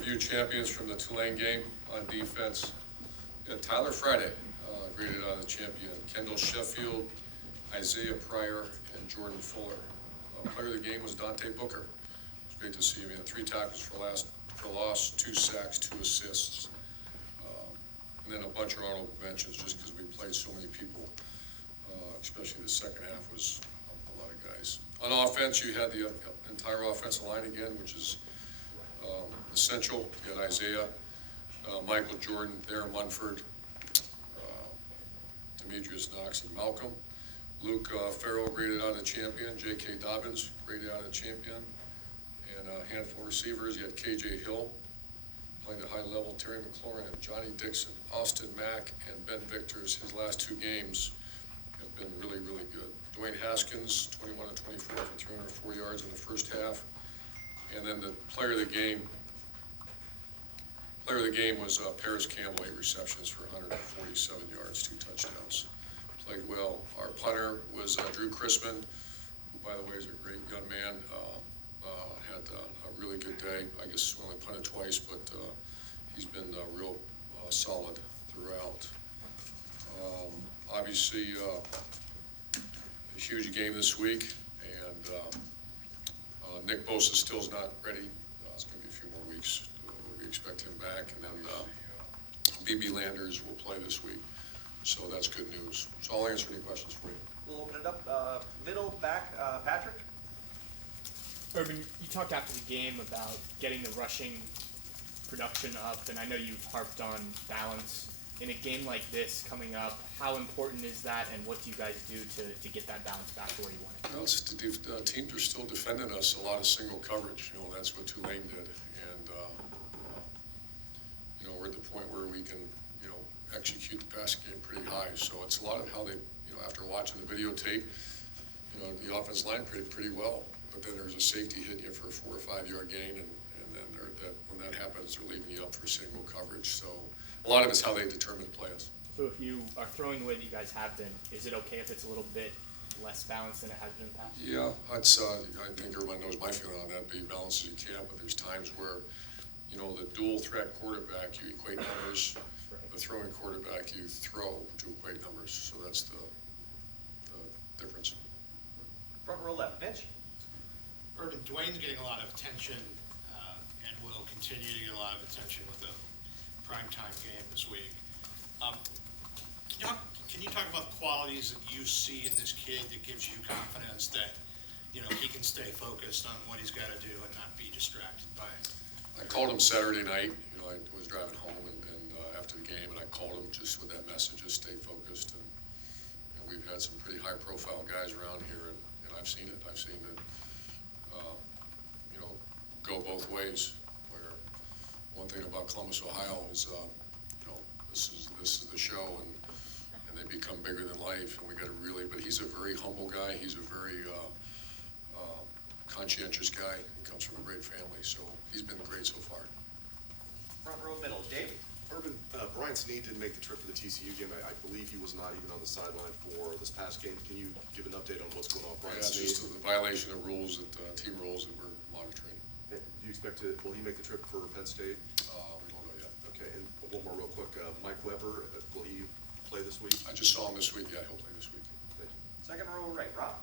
review champions from the Tulane game on defense. Yeah, Tyler Friday graded on the champion. Kendall Sheffield, Isaiah Pryor, and Jordan Fuller. Player of the game was Dante Booker. It's great to see him. He had 3 tackles for loss, 2 sacks, 2 assists. And then a bunch of honorable mentions just because we played so many people, especially the second half was a lot of guys. On offense, you had the entire offensive line again, which is essential. You had Isaiah, Michael Jordan, Darren Munford, Demetrius Knox, and Malcolm. Luke Farrell graded out a champion. J.K. Dobbins graded out a champion. And a handful of receivers. You had K.J. Hill playing at a high level. Terry McLaurin, Johnny Dixon, Austin Mack, and Ben Victors. His last 2 games have been really, really good. Dwayne Haskins, 21 and 24 for 304 yards in the first half. And then the player of the game was Paris Campbell, 8 receptions for 147 yards, 2 touchdowns. Played well. Our punter was Drew Chrisman, who, by the way, is a great young man. Had a really good day. I guess only punted twice, but he's been real solid throughout. Obviously, a huge game this week, and Nick Bosa still is not ready. It's going to be a few more weeks. We expect him back, and then BB Landers will play this week. So that's good news. So I'll answer any questions for you. We'll open it up. Middle, back, Patrick. Urban, you talked after the game about getting the rushing production up, and I know you've harped on balance. In a game like this coming up, how important is that, and what do you guys do to get that balance back to where you want it? Well, teams are still defending us a lot of single coverage. That's what Tulane did. And, we're at the point where we can, execute the passing game pretty high. So it's a lot of how they, after watching the videotape, the offensive line played pretty well. But then there's a safety hitting you for a 4 or 5 yard gain, and then when that happens, they're leaving you up for single coverage. So a lot of it's how they determine to play us. So if you are throwing the way that you guys have been, is it okay if it's a little bit less balanced than it has been in the past? Yeah, I think everyone knows my feeling on that. Be balanced as you can, but there's times where, the dual threat quarterback, you equate numbers. Right. The throwing quarterback, you throw to equate numbers. So that's the difference. Front row left, Mitch. Urban, Dwayne's getting a lot of attention and will continue to get a lot of attention with the primetime game this week. Can you talk about the qualities that you see in this kid that gives you confidence that he can stay focused on what he's got to do and not be distracted by it? I called him Saturday night. I was driving home and after the game, and I called him just with that message, just stay focused. And we've had some pretty high-profile guys around here, and I've seen it. I've seen it, go both ways. Where one thing about Columbus, Ohio, is this is the show, and they become bigger than life, and we got to really. But he's a very humble guy. He's a very conscientious guy. He comes from a great family, so he's been great so far. Front row middle, Dave. Urban, Brian Snead didn't make the trip for the TCU game. I believe he was not even on the sideline for this past game. Can you give an update on what's going on with Brian Snead? It's just the violation of rules, team rules that we're monitoring. Do you expect will he make the trip for Penn State? We don't know yet. Okay, and one more real quick. Mike Weber, will he play this week? I just saw him this week. Yeah, he'll play this week. Thank you. Second row right, Rob.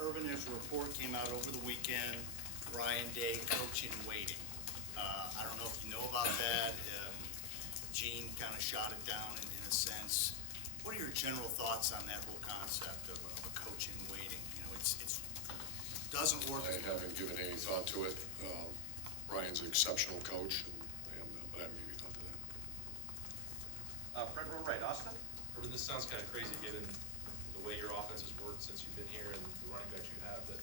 Urban, there's a report came out over the weekend, Ryan Day coaching waiting. I don't know if you know about that. Gene kind of shot it down in a sense. What are your general thoughts on that whole concept of a coach in waiting? It doesn't work. I haven't given any thought to it. Ryan's an exceptional coach, but I haven't given any thought to that. Front row right, Austin. Urban, this sounds kind of crazy given the way your offense has worked since you've been here and the running backs you have, but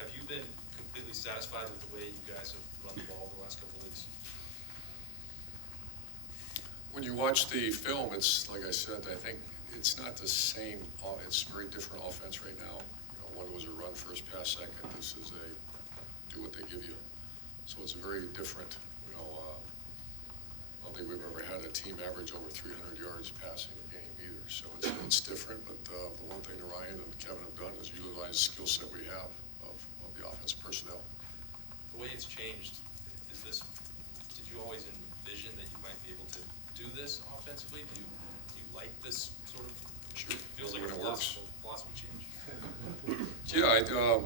have you been completely satisfied with the way you guys have run the ball the last couple of weeks? When you watch the film, it's like I said, I think it's not the same. It's very different offense right now. One was a run first, pass second. This is a do what they give you. So it's very different. I don't think we've ever had a team average over 300 yards passing a game either. So it's different. But the one thing that Ryan and Kevin have done is utilize the skill set we have of the offensive personnel. The way it's changed, did you always defensively? Do you like this sort of, Sure. feels like When a it works. philosophy change? Yeah,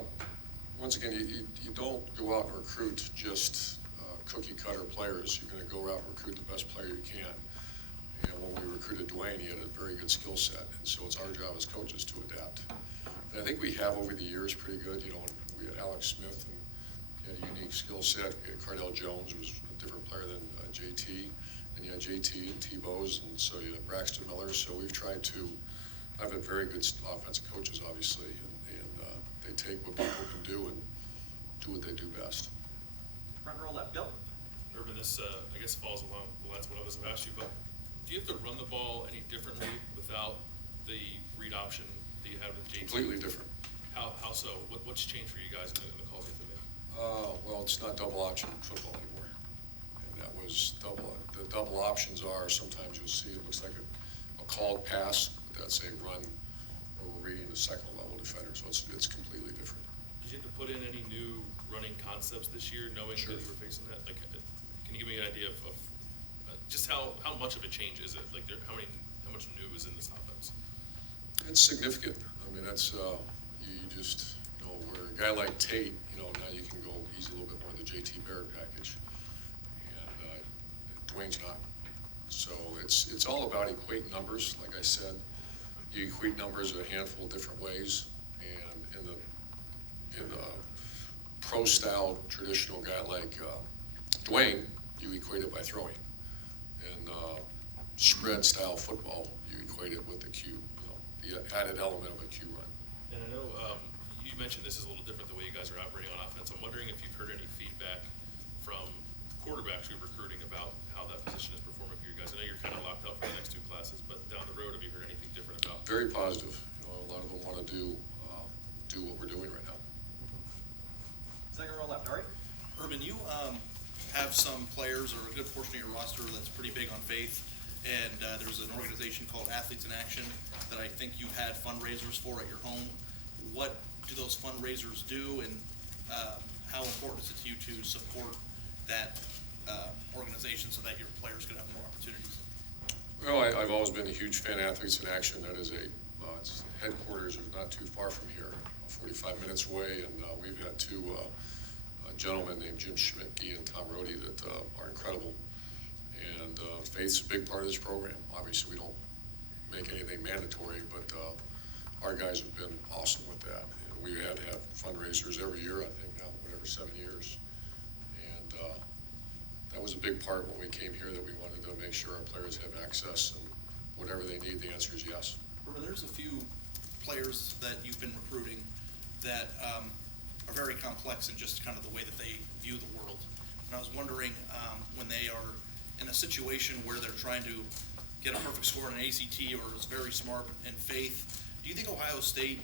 once again, you don't go out and recruit just cookie cutter players. You're gonna go out and recruit the best player you can. And when we recruited Dwayne, he had a very good skill set, and so it's our job as coaches to adapt. And I think we have over the years pretty good, we had Alex Smith, and he had a unique skill set. We had Cardell Jones, who was a different player than JT, and you had JT and T-Bows, and so you had Braxton Miller. So we've tried to, I've had very good offensive coaches, obviously, and they take what people can do and do what they do best. Front row left, Bill. Urban, this, I guess falls along the lines of what I was going to ask you, but do you have to run the ball any differently without the read option that you had with JT? Completely different. How so? What's changed for you guys in the calls you have to make? Well, it's not double option football anymore. And that was the double options are, sometimes you'll see, it looks like a called pass, but that's a run where we're reading the second level defender, so it's completely different. Did you have to put in any new running concepts this year, knowing Sure. that you were facing that? Like, can you give me an idea of just how much of a change is it? Like, how much new is in this offense? It's significant. I mean, that's, you just, where a guy like Tate, now you can go, he's a little bit more of the JT Barrett package. And Dwayne's not. So it's all about equating numbers. Like I said, you equate numbers a handful of different ways. And in the pro-style traditional guy like Dwayne, you equate it by throwing. And spread-style football, you equate it with the Q, the added element of a Q run. And I know you mentioned this is a little different the way you guys are operating on offense. I'm wondering if you've heard any feedback from quarterbacks you're recruiting about how that position is performing for you guys. I know you're kind of locked up for the next two classes, but down the road, have you heard anything different about? Very positive. A lot of them want to do what we're doing right now. Second row left, Ari. Urban, you have some players or a good portion of your roster that's pretty big on faith, and there's an organization called Athletes in Action that I think you've had fundraisers for at your home. What do those fundraisers do, and how important is it to you to support that organization so that your players could have more opportunities? Well, I've always been a huge fan of Athletes in Action. That is its headquarters is not too far from here, 45 minutes away, and we've had two gentlemen named Jim Schmidtke and Tom Rohde that are incredible. And faith's a big part of this program. Obviously, we don't make anything mandatory, but our guys have been awesome with that. And we had to have fundraisers every year, I think now, 7 years. And that was a big part when we came here, that we wanted to make sure our players have access, and whatever they need, the answer is yes. There's a few players that you've been recruiting that are very complex in just kind of the way that they view the world. And I was wondering, when they are in a situation where they're trying to get a perfect score in an ACT or is very smart in faith, do you think Ohio State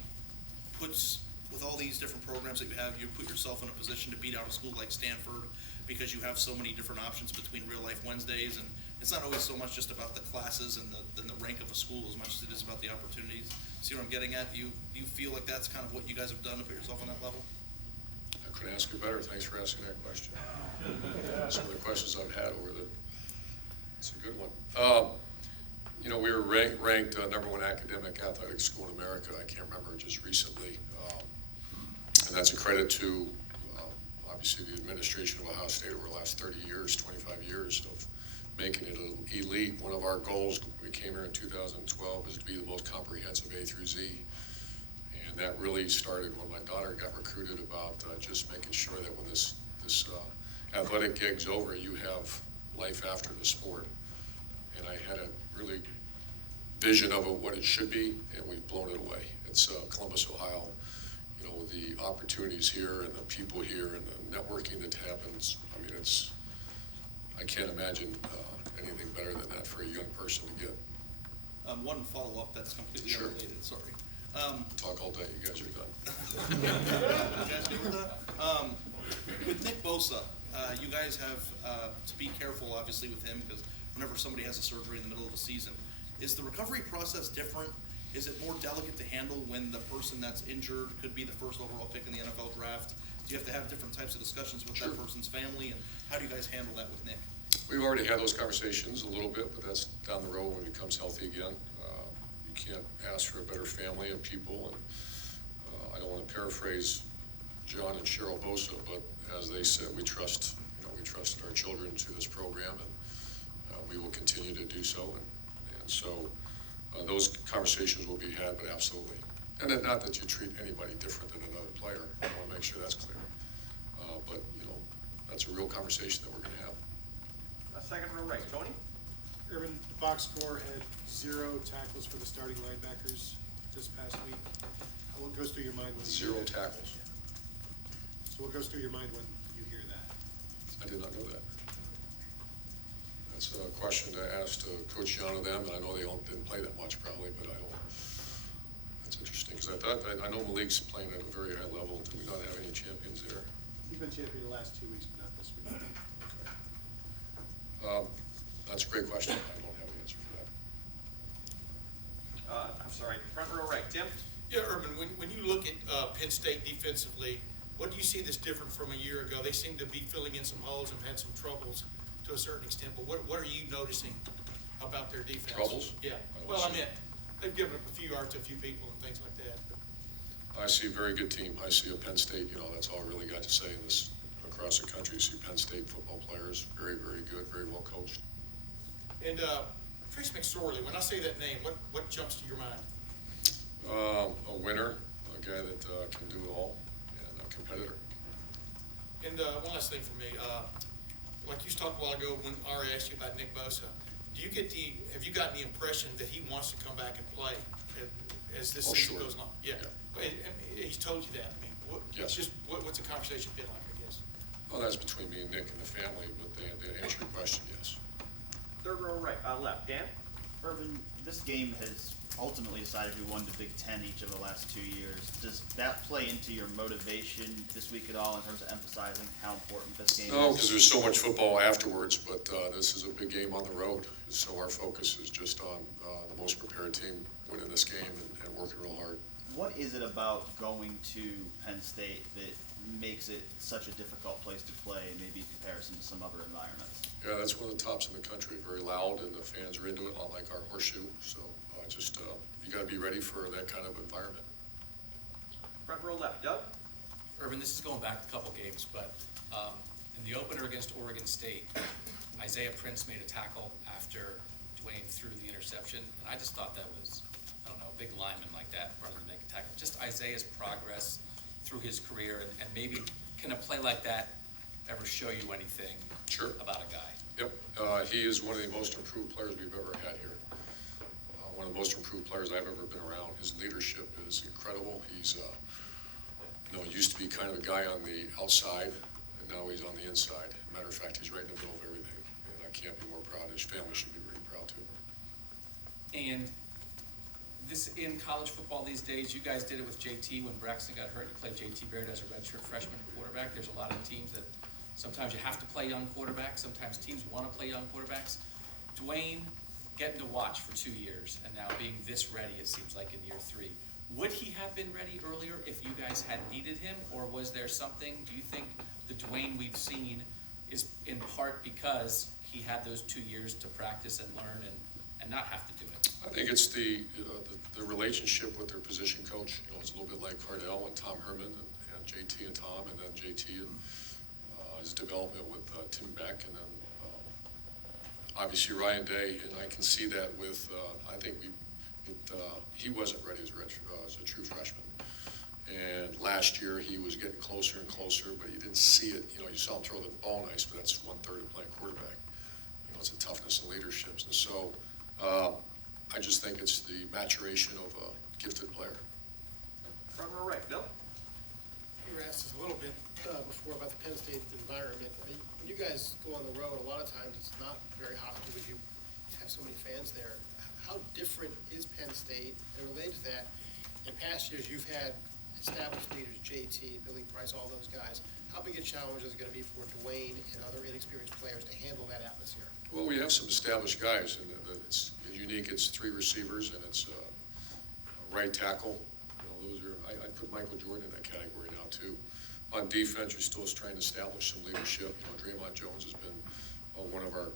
puts, with all these different programs that you have, you put yourself in a position to beat out a school like Stanford because you have so many different options between Real Life Wednesdays, and it's not always so much just about the classes and the rank of a school as much as it is about the opportunities. See what I'm getting at? Do you feel like that's kind of what you guys have done to put yourself on that level? I couldn't ask you better. Thanks for asking that question. Some of the questions I've had it's a good one. We were ranked number one academic athletic school in America. I can't remember, just recently. And that's a credit to, obviously, the administration of Ohio State over the last 30 years, 25 years of making it elite. One of our goals when we came here in 2012 is to be the most comprehensive A through Z. And that really started when my daughter got recruited, about just making sure that when this athletic gig's over, you have life after the sport. And I had a really vision of what it should be, and we've blown it away. It's Columbus, Ohio. The opportunities here and the people here and the networking that happens. I mean, I can't imagine anything better than that for a young person to get. One follow-up that's completely Sure. unrelated, sorry. Talk all day, you guys are done. You guys good with that? With Nick Bosa, you guys have to be careful, obviously, with him, because whenever somebody has a surgery in the middle of the season, is the recovery process different? Is it more delicate to handle when the person that's injured could be the first overall pick in the NFL draft? Do you have to have different types of discussions with Sure. that person's family, and how do you guys handle that with Nick? We've already had those conversations a little bit, but that's down the road when he becomes healthy again. You can't ask for a better family of people, and I don't want to paraphrase John and Cheryl Bosa, but as they said, we trusted our children through this program, and we will continue to do so. And so those conversations will be had, but absolutely. And then not that you treat anybody different than another player. I want to make sure that's clear. But, that's a real conversation that we're going to have. Second row right, Tony? Urban, the box score had 0 tackles for the starting linebackers this past week. What goes through your mind when you 0 hear that? tackles. So what goes through your mind when you hear that? I did not know that. That's a question to ask Coach John of them, and I know they didn't play that much probably, but I don't. That's interesting because I know Malik's playing at a very high level. Do we not have any champions there? You've been champion the last 2 weeks, but not this week. Okay. That's a great question. I don't have an answer for that. I'm sorry, front row right, Tim? Yeah, Urban, when you look at Penn State defensively, what do you see that's different from a year ago? They seem to be filling in some holes and had some troubles to a certain extent, but what are you noticing about their defense? Troubles? Yeah. Well, I mean, they've given up a few yards to a few people and things like that. I see a very good team. I see a Penn State, that's all I really got to say in this across the country. You see Penn State football players, very, very good, very well coached. And Trace McSorley, when I say that name, what jumps to your mind? A winner, a guy that can do it all, and a competitor. And one last thing for me, like you talked a while ago when Ari asked you about Nick Bosa, have you gotten the impression that he wants to come back and play as this season goes on? Yeah. But he's told you that. I mean, Yes. What's the conversation been like, I guess? Well, that's between me and Nick and the family, but to answer your question, yes. Third row right, left, Dan? Urban, this game has ultimately decided who won the Big Ten each of the last 2 years. Does that play into your motivation this week at all in terms of emphasizing how important this game is? No, because there's so much football afterwards, but this is a big game on the road. So our focus is just on the most prepared team winning this game and working real hard. What is it about going to Penn State that makes it such a difficult place to play, maybe in comparison to some other environments? Yeah, that's one of the tops in the country. Very loud, and the fans are into it, not like our horseshoe. So you got to be ready for that kind of environment. Front row left, Doug? Urban, this is going back a couple games, but in the opener against Oregon State, Isaiah Prince made a tackle after Dwayne threw the interception, and I just thought that was, a big lineman like that rather than make a tackle. Just Isaiah's progress through his career, and maybe can a play like that ever show you anything about a guy? Yep, he is one of the most improved players we've ever had here. One of the most improved players I've ever been around. His leadership is incredible. He's, used to be kind of a guy on the outside, and now he's on the inside. Matter of fact, he's right in the middle of everything, and I can't be more proud. His family should be really proud too. And this in college football these days, you guys did it with JT when Braxton got hurt. You played JT Baird as a redshirt freshman quarterback. There's a lot of teams that sometimes you have to play young quarterbacks. Sometimes teams want to play young quarterbacks. Dwayne getting to watch for 2 years and now being this ready, it seems like in year 3. Would he have been ready earlier if you guys had needed him, or was there something, do you think the Dwayne we've seen is in part because he had those 2 years to practice and learn and not have to do it? I think it's the relationship with their position coach. It's a little bit like Cardell and Tom Herman and JT and Tom, and then JT and his development with Tim Beck, and then obviously Ryan Day. And I can see that with I think he wasn't ready as a true freshman. And last year he was getting closer and closer, but you didn't see it. You saw him throw the ball nice, but that's 1/3 of playing quarterback. It's a toughness and leadership. And so I just think it's the maturation of a gifted player. Front row right, Bill? You were asked this a little bit before about the Penn State environment. When you guys go on the road, a lot of times it's not very hostile because you have so many fans there. How different is Penn State? And related to that, in past years you've had established leaders, JT, Billy Price, all those guys. How big a challenge is it going to be for Dwayne and other inexperienced players to handle that atmosphere? Well, we have some established guys, and it's unique. It's 3 receivers, and it's a right tackle. I put Michael Jordan in that category now too. On defense, you're still trying to establish some leadership. Draymond Jones has been one of our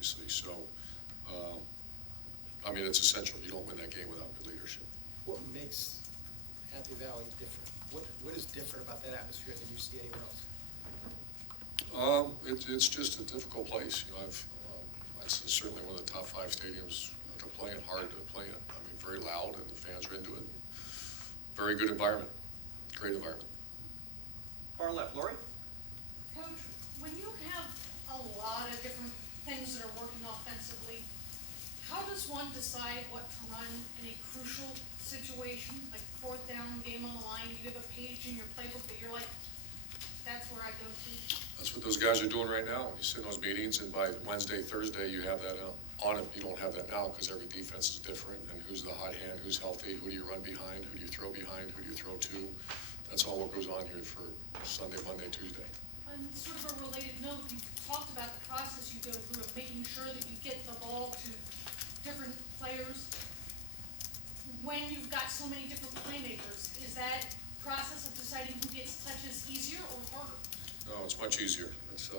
obviously. So, I mean, it's essential. You don't win that game without good leadership. What makes Happy Valley different? What is different about that atmosphere than you see anywhere else? It's just a difficult place. You know, it's certainly one of the top 5 stadiums to play in, hard to play in. I mean, very loud, and the fans are into it. Very good environment, great environment. Far left, Lori? Coach, when you have a lot of different things that are working offensively, how does one decide what to run in a crucial situation, like 4th down, game on the line? You have a page in your playbook that you're like, that's where I go to. That's what those guys are doing right now. You sit in those meetings, and by Wednesday, Thursday, you have that on it. You don't have that now because every defense is different, and who's the hot hand, who's healthy, who do you run behind, who do you throw behind, who do you throw to. That's all what goes on here for Sunday, Monday, Tuesday. On sort of a related note, you talked about the process you go through of making sure that you get the ball to different players. When you've got so many different playmakers, is that process of deciding who gets touches easier or harder? No, it's much easier. It's,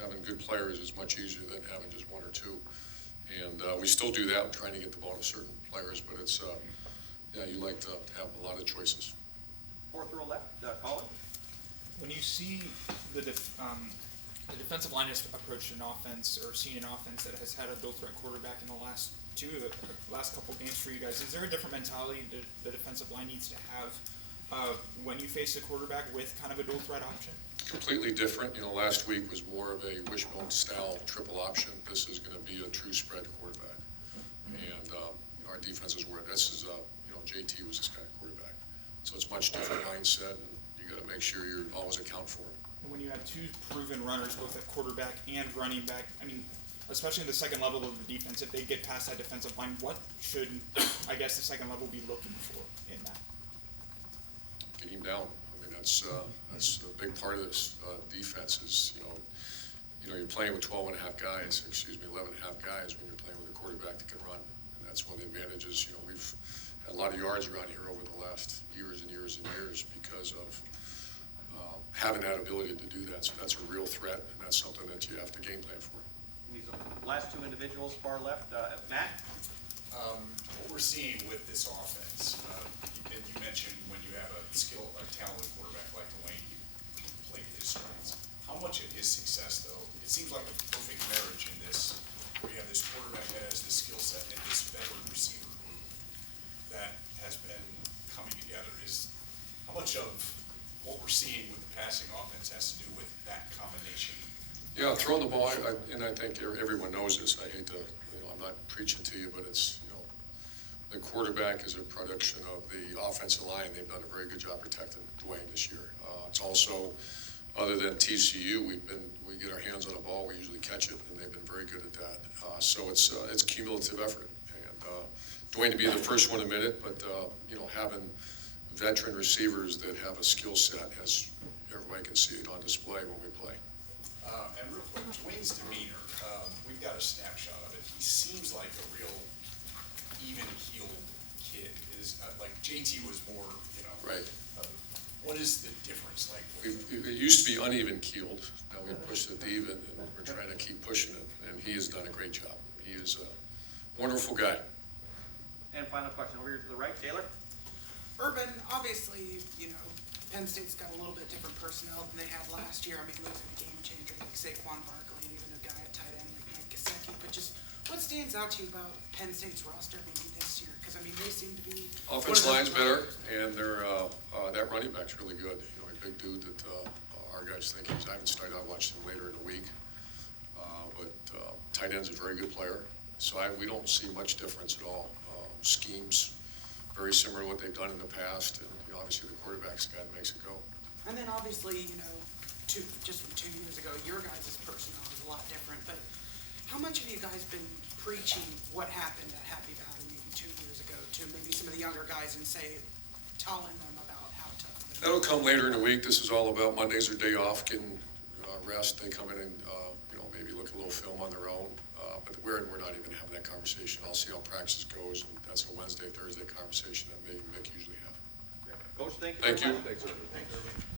having good players is much easier than having just 1 or 2. And we still do that, trying to get the ball to certain players, but it's, yeah, you like to have a lot of choices. 4th row left, Colin? When you see the defensive line has approached an offense or seen an offense that has had a dual threat quarterback in the last couple games for you guys, is there a different mentality that the defensive line needs to have when you face a quarterback with kind of a dual threat option? Completely different. You know, last week was more of a wishbone style triple option. This is going to be a true spread quarterback. And our defense is where this is, you know, JT was this kind of quarterback. So it's much different mindset, and you got to make sure you always account for it. When you have 2 proven runners, both at quarterback and running back, I mean, especially in the second level of the defense, if they get past that defensive line, what should, I guess, the second level be looking for in that? Get him down. I mean, that's a big part of this defense is, you know, you're playing with 11 and a half guys when you're playing with a quarterback that can run. And that's one of the advantages. You know, we've had a lot of yards around here over the last years and years and years because of having that ability to do that. So that's a real threat, and that's something that you have to game plan for. These last 2 individuals, far left, Matt? What we're seeing with this offense, and you mentioned when you have a talented quarterback like Dwayne, you play to his strengths. How much of his success, though, it seems like a perfect marriage in this, where you have this quarterback that has this skill set and this veteran receiver group that has been coming together. Is how much of what we're seeing with the passing offense has to do with that combination? Yeah, throwing the ball, and I think everyone knows this. I hate to, you know, I'm not preaching to you, but it's, you know, the quarterback is a production of the offensive line. They've done a very good job protecting Dwayne this year. It's also, other than TCU, we get our hands on the ball, we usually catch it, and they've been very good at that. So it's a cumulative effort. And Dwayne to be the first one to admit it, but, you know, having veteran receivers that have a skill set, as everybody can see it on display when we play. And real quick, Dwayne's demeanor, we've got a snapshot of it. He seems like a real even-keeled kid. Like JT was more, you know. Right. What is the difference like? It used to be uneven keeled. Now we pushed it to even, and we're trying to keep pushing it. And he has done a great job. He is a wonderful guy. And final question, over here to the right, Taylor? Urban, obviously, you know, Penn State's got a little bit different personnel than they had last year. I mean, losing a game changer like Saquon Barkley, and even a guy at tight end like Mike Gesicki. But just what stands out to you about Penn State's roster maybe this year? Because, I mean, they seem to be... Offense line's better, and they're, that running back's really good. You know, a big dude that our guys think he's, I haven't started, I'll watch him later in the week. But tight end's a very good player. So we don't see much difference at all. Schemes, very similar to what they've done in the past, and you know, obviously the quarterback's the guy that makes it go. And then obviously, you know, just from 2 years ago, your guys' personnel is a lot different. But how much have you guys been preaching what happened at Happy Valley maybe 2 years ago to maybe some of the younger guys and telling them about how tough it is? That'll come later in the week. This is all about Mondays are day off, getting rest. They come in and you know, maybe look at a little film on their own. But we're not even having that conversation. I'll see how practice goes, and that's a Wednesday, Thursday conversation that Mick usually have. Coach, thank you. Thank you. Thanks,